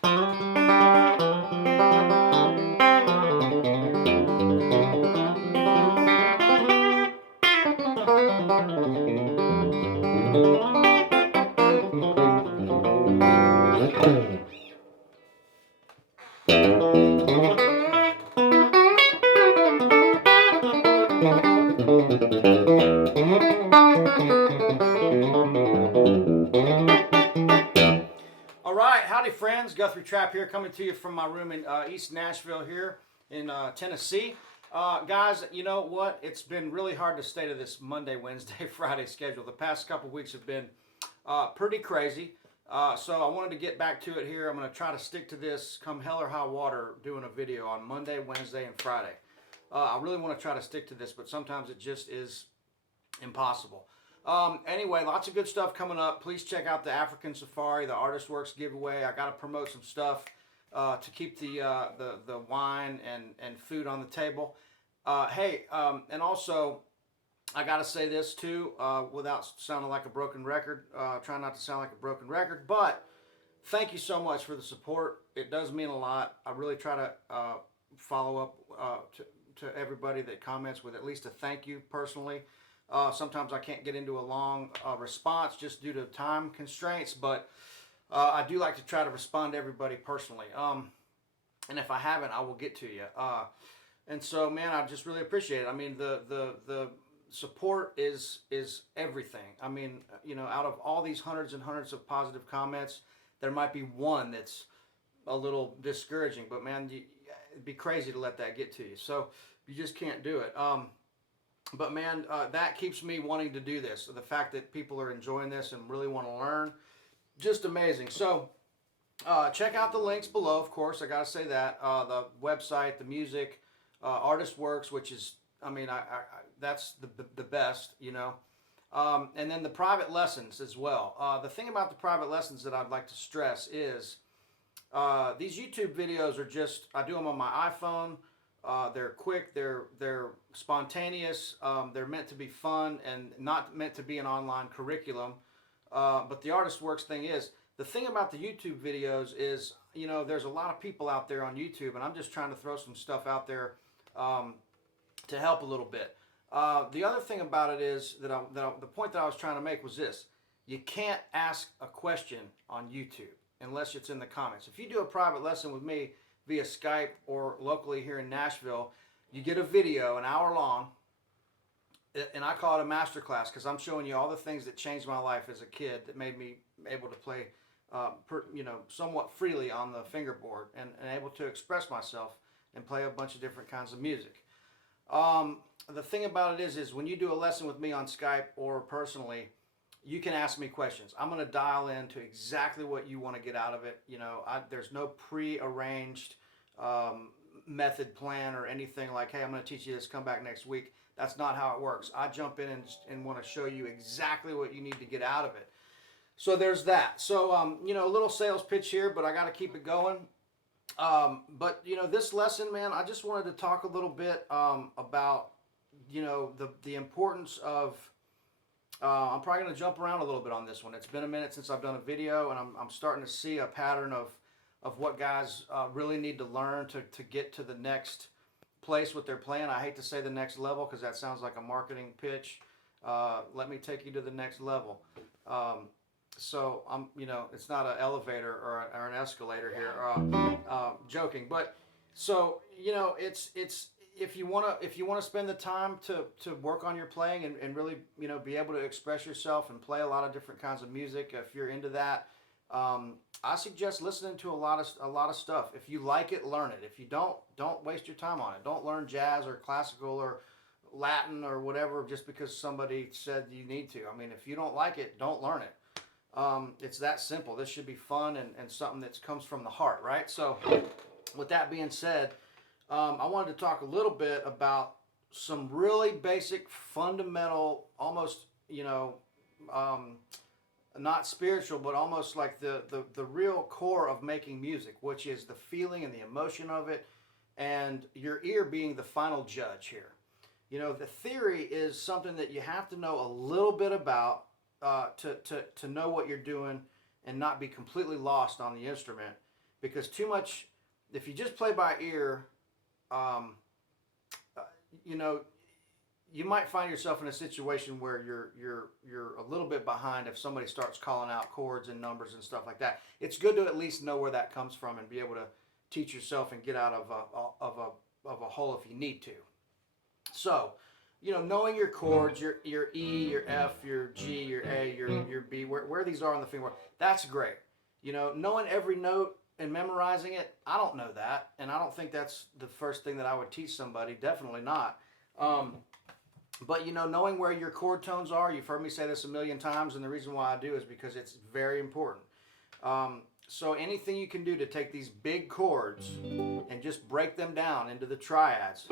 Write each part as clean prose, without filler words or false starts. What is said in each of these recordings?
All right, howdy friends. Guthrie Trapp here, coming to you from my room in East Nashville here in Tennessee. Guys, you know what? It's been really hard to stay to this Monday, Wednesday, Friday schedule. The past couple weeks have been pretty crazy. So I wanted to get back to it here. I'm going to try to stick to this come hell or high water, doing a video on Monday, Wednesday, and Friday. I really want to try to stick to this, but sometimes it just is impossible. Anyway, lots of good stuff coming up. Please check out the African Safari, the Artist Works giveaway. I got to promote some stuff to keep the wine and food on the table. And also, I got to say this too, without sounding like a broken record. Try not to sound like a broken record, but thank you so much for the support. It does mean a lot. I really try to follow up to everybody that comments with at least a thank you personally. Sometimes I can't get into a long response just due to time constraints, but I do like to try to respond to everybody personally. And if I haven't, I will get to you. And so, man, I just really appreciate it. I mean, the support is everything. I mean, you know, out of all these hundreds and hundreds of positive comments, there might be one that's a little discouraging, but man, it'd be crazy to let that get to you. So you just can't do it. But man, that keeps me wanting to do this. The fact that people are enjoying this and really want to learn, just amazing. So check out the links below, of course. I got to say that. The website, the music, Artist Works, which is, I mean, that's the best, you know. And then the private lessons as well. The thing about the private lessons that I'd like to stress is these YouTube videos are just, I do them on my iPhone. They're quick, they're spontaneous, they're meant to be fun and not meant to be an online curriculum. But the Artist Works thing is, the thing about the YouTube videos is, you know, there's a lot of people out there on YouTube, and I'm just trying to throw some stuff out there to help a little bit. The other thing about it is the point that I was trying to make was this: you can't ask a question on YouTube unless it's in the comments. If you do a private lesson with me via Skype or locally here in Nashville, you get a video an hour long, and I call it a masterclass because I'm showing you all the things that changed my life as a kid that made me able to play, you know, somewhat freely on the fingerboard and able to express myself and play a bunch of different kinds of music. The thing about it is when you do a lesson with me on Skype or personally, you can ask me questions. I'm going to dial into exactly what you want to get out of it. You know, there's no pre-arranged method plan or anything like, hey, I'm going to teach you this, come back next week. That's not how it works. I jump in and want to show you exactly what you need to get out of it. So there's that. So, you know, a little sales pitch here, but I got to keep it going. But, you know, this lesson, man, I just wanted to talk a little bit about, you know, the importance of, I'm probably going to jump around a little bit on this one. It's been a minute since I've done a video, and I'm starting to see a pattern of what guys really need to learn to get to the next place with their plan. I hate to say the next level because that sounds like a marketing pitch. Let me take you to the next level. So you know, it's not an elevator or an escalator here. Joking, but so you know, it's if you want to spend the time to work on your playing and really, you know, be able to express yourself and play a lot of different kinds of music, if you're into that, I suggest listening to a lot of stuff. If you like it, learn it. If you don't waste your time on it. Don't learn jazz or classical or Latin or whatever just because somebody said you need to. I mean, if you don't like it, don't learn it. It's that simple. This should be fun and something that comes from the heart, right? So with that being said, I wanted to talk a little bit about some really basic, fundamental, almost, you know, not spiritual, but almost like the real core of making music, which is the feeling and the emotion of it, and your ear being the final judge here. You know, the theory is something that you have to know a little bit about to know what you're doing and not be completely lost on the instrument. because too much, if you just play by ear, you know, you might find yourself in a situation where you're a little bit behind if somebody starts calling out chords and numbers and stuff like that. It's good to at least know where that comes from and be able to teach yourself and get out of a hole if you need to. So, you know, knowing your chords, your E, your F, your G, your A, your B, where these are on the fingerboard, that's great. You know, knowing every note and memorizing it, I don't know that, and I don't think that's the first thing that I would teach somebody. Definitely not. But, you know, knowing where your chord tones are, you've heard me say this a million times, and the reason why I do is because it's very important. So anything you can do to take these big chords and just break them down into the triads.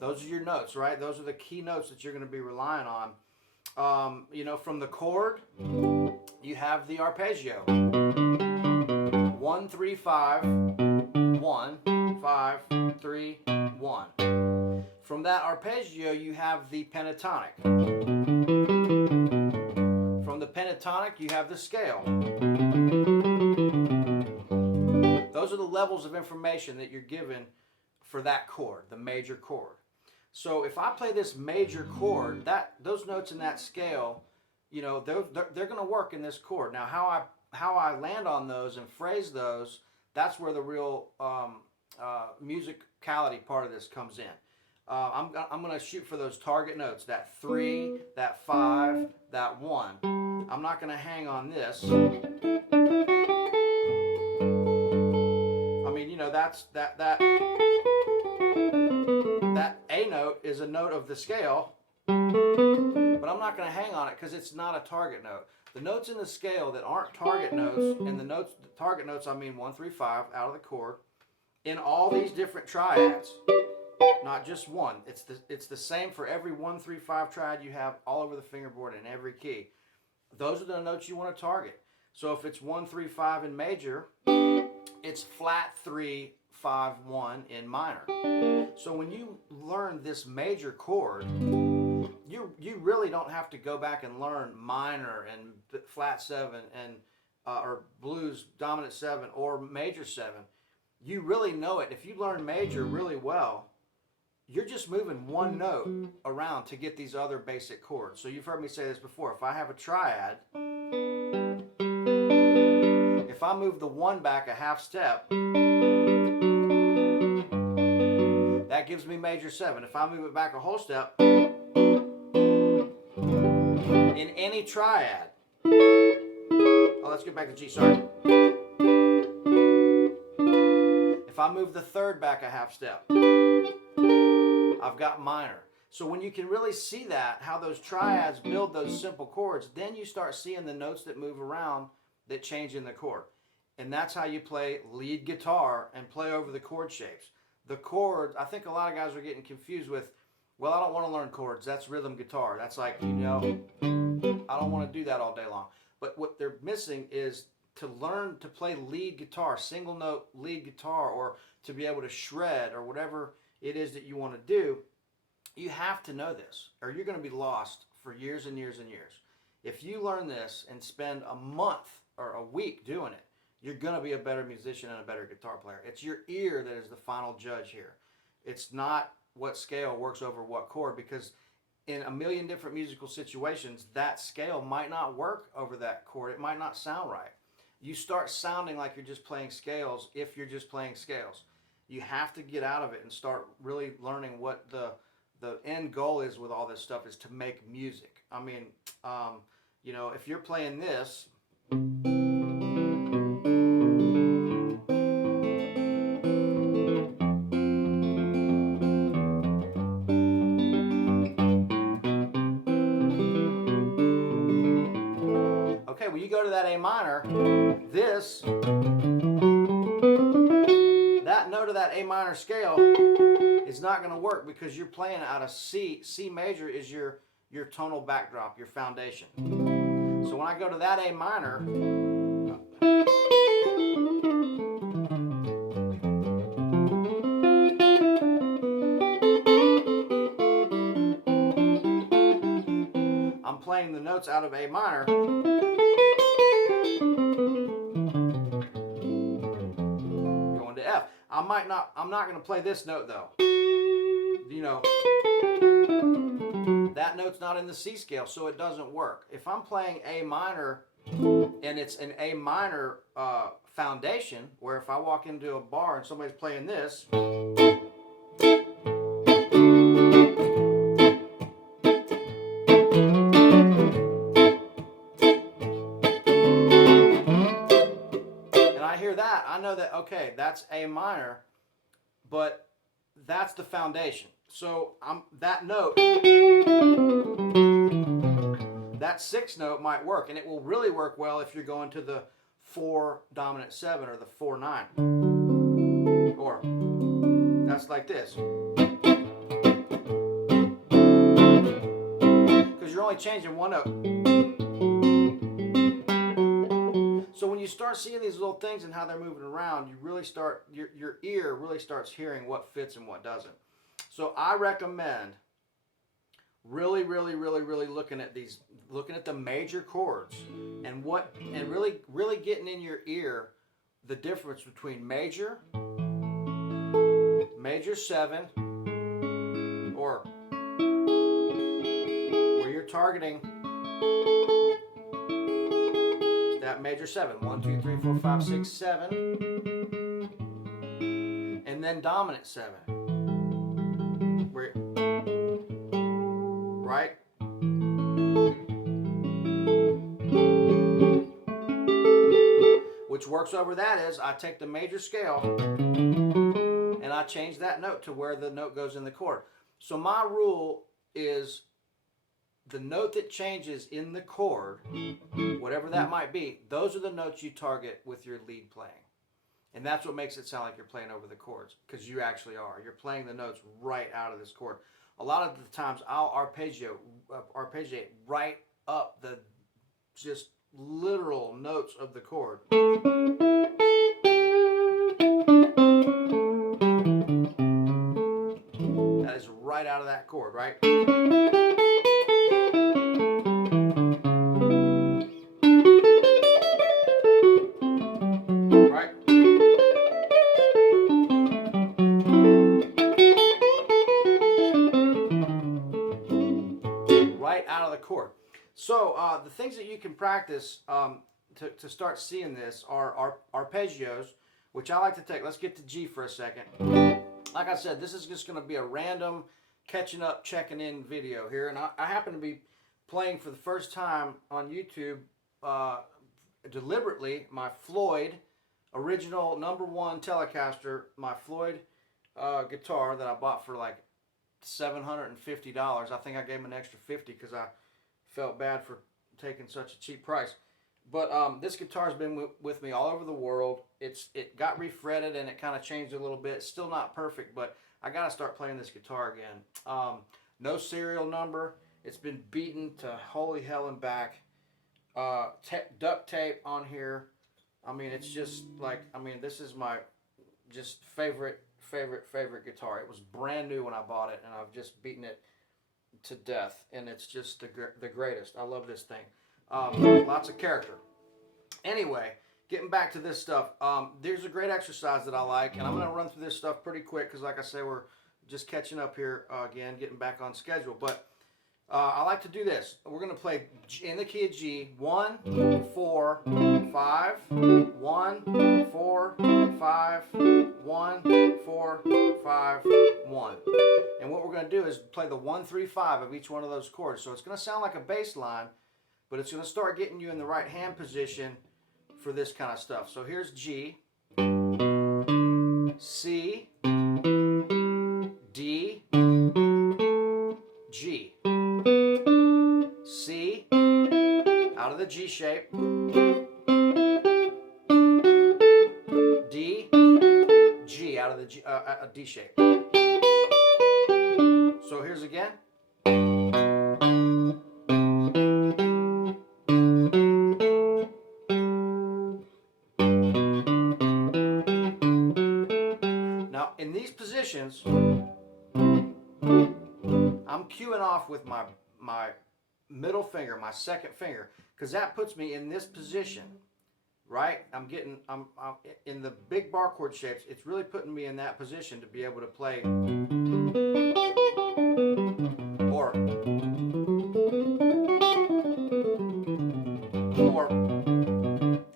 Those are your notes, right? Those are the key notes that you're going to be relying on. You know, from the chord, you have the arpeggio. 1, 3, 5, 1, 5, 3, 1. From that arpeggio, you have the pentatonic. From the pentatonic, you have the scale. Those are the levels of information that you're given for that chord, the major chord. So if I play this major chord, those notes in that scale, you know, they're going to work in this chord. Now, how I land on those and phrase those, that's where the real musicality part of this comes in. I'm going to shoot for those target notes, that 3, that 5, that 1. I'm not going to hang on this. I mean, you know, that A note is a note of the scale, but I'm not going to hang on it because it's not a target note. The notes in the scale that aren't target notes, and the target notes, I mean 1, 3, 5 out of the chord, in all these different triads, not just one. It's the same for every 1, 3, 5 triad you have all over the fingerboard in every key. Those are the notes you want to target. So if it's 1, 3, 5 in major, it's flat 3, 5, 1 in minor. So when you learn this major chord, you really don't have to go back and learn minor and flat 7 and or blues dominant 7 or major 7. You really know it. If you learn major really well, you're just moving one note around to get these other basic chords. So you've heard me say this before. If I have a triad, if I move the 1 back a half step, that gives me major 7. If I move it back a whole step, in any triad, oh, let's get back to G, sorry. If I move the 3rd back a half step, I've got minor. So when you can really see that, how those triads build those simple chords, then you start seeing the notes that move around that change in the chord. And that's how you play lead guitar and play over the chord shapes. The chords, I think a lot of guys are getting confused with, well, I don't want to learn chords. That's rhythm guitar. That's like, you know, I don't want to do that all day long. But what they're missing is to learn to play lead guitar, single note lead guitar, or to be able to shred or whatever it is that you want to do. You have to know this, or you're going to be lost for years and years and years. If you learn this and spend a month or a week doing it, you're going to be a better musician and a better guitar player. It's your ear that is the final judge here. It's not what scale works over what chord, because in a million different musical situations, that scale might not work over that chord. It might not sound right. You start sounding like you're just playing scales if you're just playing scales. You have to get out of it and start really learning what the end goal is with all this stuff, is to make music. I mean, you know, if you're playing this, okay, when you go to that A minor, that note of that A minor scale is not going to work because you're playing out of C. C major is your tonal backdrop, your foundation. So when I go to that A minor, I'm playing the notes out of A minor. I'm not going to play this note though. You know, that note's not in the C scale, so it doesn't work. If I'm playing A minor and it's an A minor foundation, where if I walk into a bar and somebody's playing this, and I hear that, I know that, okay, that's A minor, but that's the foundation. So that note, that 6th note might work, and it will really work well if you're going to the 4 dominant 7 or the 4-9, or that's like this, because you're only changing one note. So when you start seeing these little things and how they're moving around, you really start, your ear really starts hearing what fits and what doesn't. So I recommend really looking at these, looking at the major chords and really getting in your ear the difference between major 7, or where you're targeting that major 7, 1, 2, 3, 4, 5, 6, 7, and then dominant 7, where, right? Which works over that is I take the major scale and I change that note to where the note goes in the chord. So my rule is the note that changes in the chord, whatever that might be, those are the notes you target with your lead playing. And that's what makes it sound like you're playing over the chords, because you actually are. You're playing the notes right out of this chord. A lot of the times I'll arpeggiate right up the just literal notes of the chord. That is right out of that chord, right? Right? Right out of the chord. So the things that you can practice to start seeing this are arpeggios, which I like to take. Let's get to G for a second. Like I said, this is just going to be a random catching up, checking in video here. And I happen to be playing for the first time on YouTube deliberately my Floyd original #1 Telecaster, my Floyd guitar that I bought for like $750. I think I gave him an extra $50 because I felt bad for taking such a cheap price. But this guitar's been with me all over the world. It got refretted and it kind of changed a little bit. It's still not perfect, but I got to start playing this guitar again. No serial number. It's been beaten to holy hell and back. Duct tape on here. I mean, it's just like, I mean, this is my just favorite guitar. It was brand new when I bought it, and I've just beaten it to death, and it's just the greatest. I love this thing. Lots of character. Anyway, getting back to this stuff, there's a great exercise that I like, and I'm going to run through this stuff pretty quick because, like I say, we're just catching up here again, getting back on schedule. But I like to do this. We're going to play in the key of G, 1, 4, 5, 1, 4, 5, 1, 4, 5, 1. And what we're going to do is play the 1, 3, 5 of each one of those chords. So it's going to sound like a bass line, but it's going to start getting you in the right hand position for this kind of stuff. So here's G, C, D, G, C, out of the G shape, D, G, out of the D shape. So here's again. Now in these positions, I'm cueing off with my middle finger, my second finger, because that puts me in this position right? I'm in the big bar chord shapes. It's really putting me in that position to be able to play, or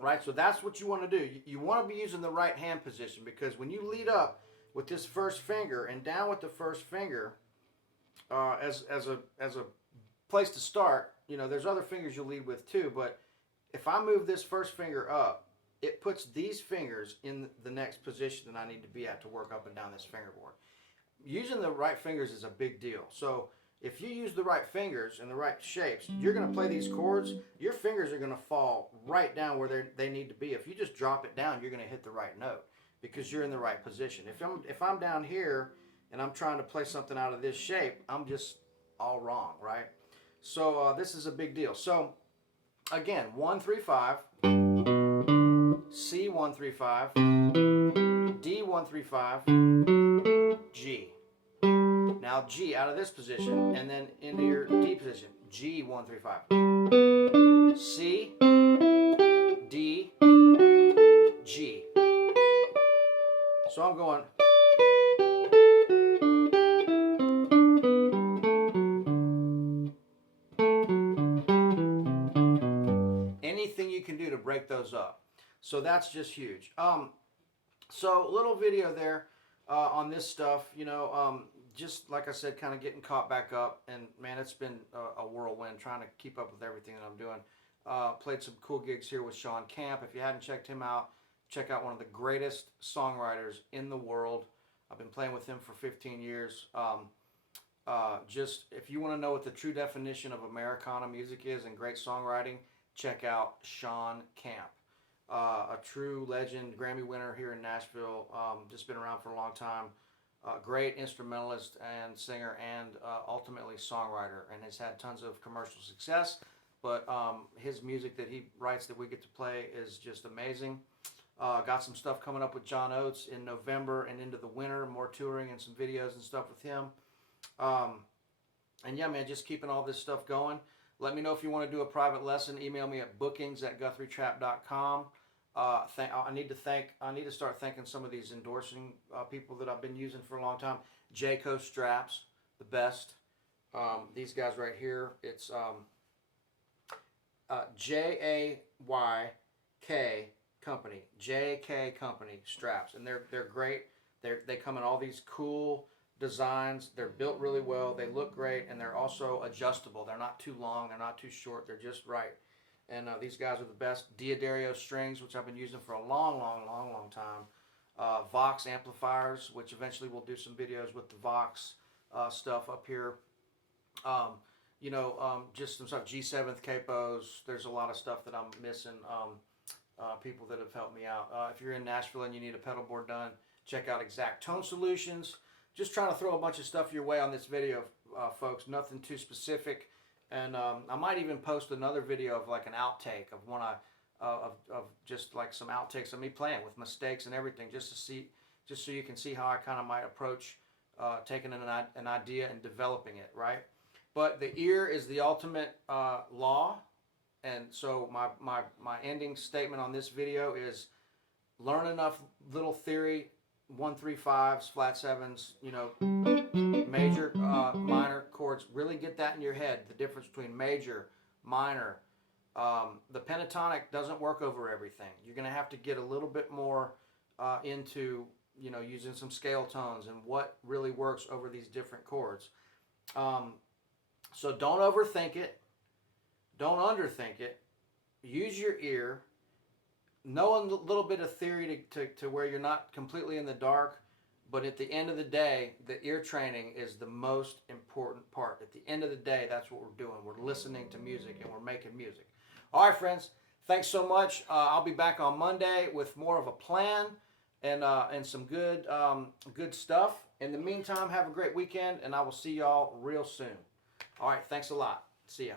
right? So that's what you want to do. You want to be using the right hand position, because when you lead up with this first finger and down with the first finger, as a place to start, there's other fingers you'll lead with too, but if I move this first finger up, it puts these fingers in the next position that I need to be at to work up and down this fingerboard. Using the right fingers is a big deal. So if you use the right fingers and the right shapes, you're going to play these chords. Your fingers are going to fall right down where they need to be. If you just drop it down, you're going to hit the right note because you're in the right position. If I'm down here and I'm trying to play something out of this shape, I'm just all wrong, right? So this is a big deal. So again, 1 3 5, C 1 3 5, D 1 3 5, G. Now G out of this position and then into your D position. G 1 3 5. C, D, G. So I'm going. Anything you can do to break those up. So that's just huge. So little video there on this stuff, just like I said, kind of getting caught back up, and man, it's been a whirlwind trying to keep up with everything that I'm doing. Played some cool gigs here with Sean Camp. If you hadn't checked him out, check out one of the greatest songwriters in the world. I've been playing with him for 15 years. Just if you want to know what the true definition of Americana music is and great songwriting, check out Sean Camp. A true legend, Grammy winner here in Nashville, just been around for a long time. Great instrumentalist and singer, and ultimately songwriter, and has had tons of commercial success. But his music that he writes that we get to play is just amazing. Got some stuff coming up with John Oates in November and into the winter, more touring and some videos and stuff with him. And yeah, man, just keeping all this stuff going. Let me know if you want to do a private lesson. Email me at bookings@GuthrieTrapp.com. I need to start thanking some of these endorsing people that I've been using for a long time. Jayco Straps, the best. These guys right here. It's JAYK Company, JK Company Straps, and they're great. They come in all these cool designs. They're built really well. They look great, and they're also adjustable. They're not too long. They're not too short. They're just right. And these guys are the best. Diodario strings, which I've been using for a long time. Vox amplifiers, which eventually we'll do some videos with the Vox stuff up here. Just some stuff. G7th capos. There's a lot of stuff that I'm missing. People that have helped me out. If you're in Nashville and you need a pedal board done, check out Exact Tone Solutions. Just trying to throw a bunch of stuff your way on this video, folks. Nothing too specific. And I might even post another video of like an outtake of one of just like some outtakes of me playing with mistakes and everything, just so you can see how I kind of might approach taking an idea and developing it, right? But the ear is the ultimate law, and so my ending statement on this video is learn enough little theory, 1 3 5s, flat 7s, major, minor chords. Really get that in your head, the difference between major, minor. The pentatonic doesn't work over everything. You're going to have to get a little bit more into, using some scale tones and what really works over these different chords. So don't overthink it. Don't underthink it. Use your ear. Know a little bit of theory to where you're not completely in the dark, but at the end of the day, the ear training is the most important part. At the end of the day, that's what we're doing. We're listening to music and we're making music. All right, friends, thanks so much. I'll be back on Monday with more of a plan and some good stuff. In the meantime, have a great weekend, and I will see y'all real soon. All right, thanks a lot. See ya.